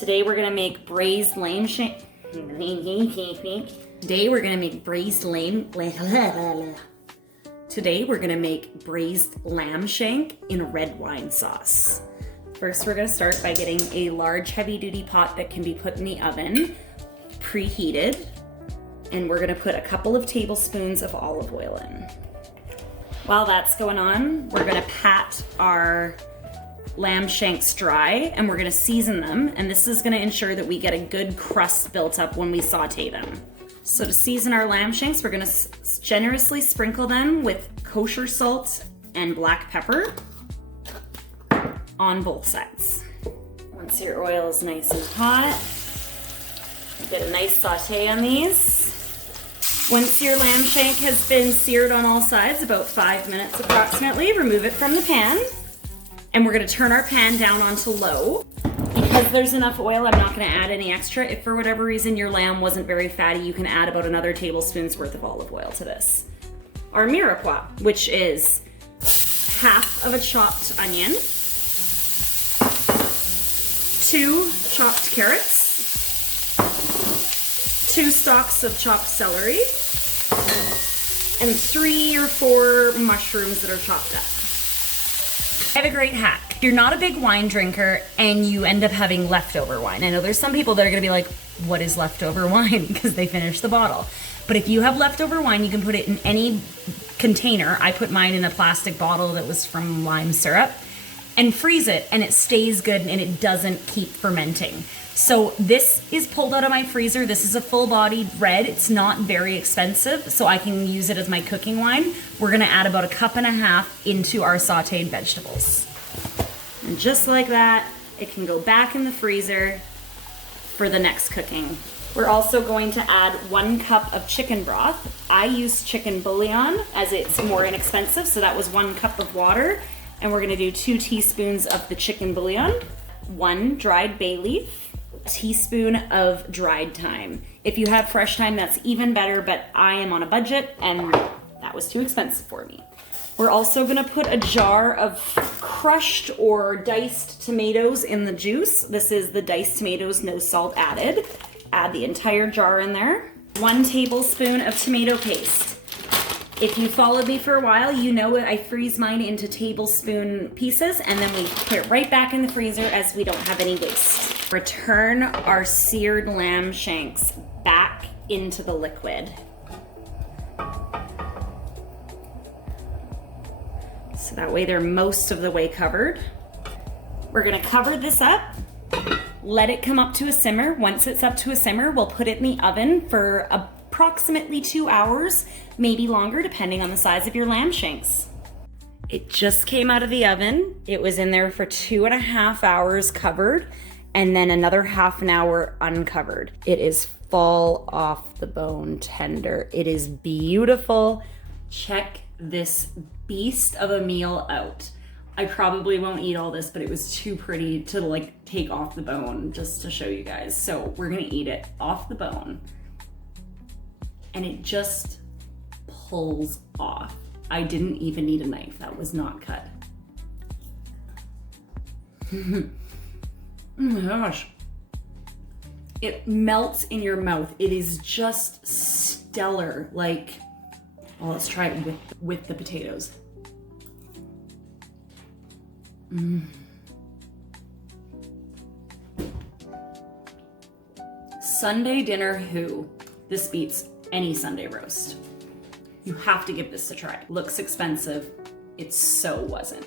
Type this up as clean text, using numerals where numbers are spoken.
Today we're gonna make braised lamb shank. Today we're gonna make braised lamb shank in a red wine sauce. First, we're gonna start by getting a large heavy-duty pot that can be put in the oven, preheated, and we're gonna put a couple of tablespoons of olive oil in. While that's going on, we're gonna pat our lamb shanks dry and we're gonna season them, and this is gonna ensure that we get a good crust built up when we saute them. So to season our lamb shanks, we're gonna generously sprinkle them with kosher salt and black pepper on both sides. Once your oil is nice and hot, get a nice saute on these. Once your lamb shank has been seared on all sides, about 5 minutes approximately, remove it from the pan. And we're gonna turn our pan down onto low. Because there's enough oil, I'm not gonna add any extra. If for whatever reason your lamb wasn't very fatty, you can add about another tablespoon's worth of olive oil to this. Our mirepoix, which is half of a chopped onion, 2 chopped carrots, 2 stalks of chopped celery, and 3 or 4 mushrooms that are chopped up. I have a great hack. If you're not a big wine drinker and you end up having leftover wine, I know there's some people that are gonna be like, what is leftover wine? Because they finished the bottle. But if you have leftover wine, you can put it in any container. I put mine in a plastic bottle that was from lime syrup and freeze it, and it stays good and it doesn't keep fermenting. So this is pulled out of my freezer. This is a full-bodied red. It's not very expensive, so I can use it as my cooking wine. We're gonna add about 1.5 cups into our sauteed vegetables. And just like that, it can go back in the freezer for the next cooking. We're also going to add 1 cup of chicken broth. I use chicken bouillon as it's more inexpensive, so that was 1 cup of water. And we're gonna do 2 teaspoons of the chicken bouillon, 1 dried bay leaf, a teaspoon of dried thyme. If you have fresh thyme, that's even better, but I am on a budget and that was too expensive for me. We're also gonna put a jar of crushed or diced tomatoes in the juice. This is the diced tomatoes, no salt added. Add the entire jar in there. 1 tablespoon of tomato paste. If you followed me for a while, you know I freeze mine into tablespoon pieces and then we put it right back in the freezer as we don't have any waste. Return our seared lamb shanks back into the liquid. So that way they're most of the way covered. We're gonna cover this up, let it come up to a simmer. Once it's up to a simmer, we'll put it in the oven for approximately 2 hours, maybe longer, depending on the size of your lamb shanks. It just came out of the oven. It was in there for 2.5 hours covered, and then another half an hour uncovered. It is fall off the bone tender. It is beautiful. Check this beast of a meal out. I probably won't eat all this, but it was too pretty to like take off the bone just to show you guys. So we're gonna eat it off the bone. And it just pulls off. I didn't even need a knife. That was not cut. Oh my gosh. It melts in your mouth. It is just stellar. Like, well, let's try it with the potatoes. Sunday dinner who? This beats any Sunday roast. You have to give this a try. Looks expensive. It so wasn't.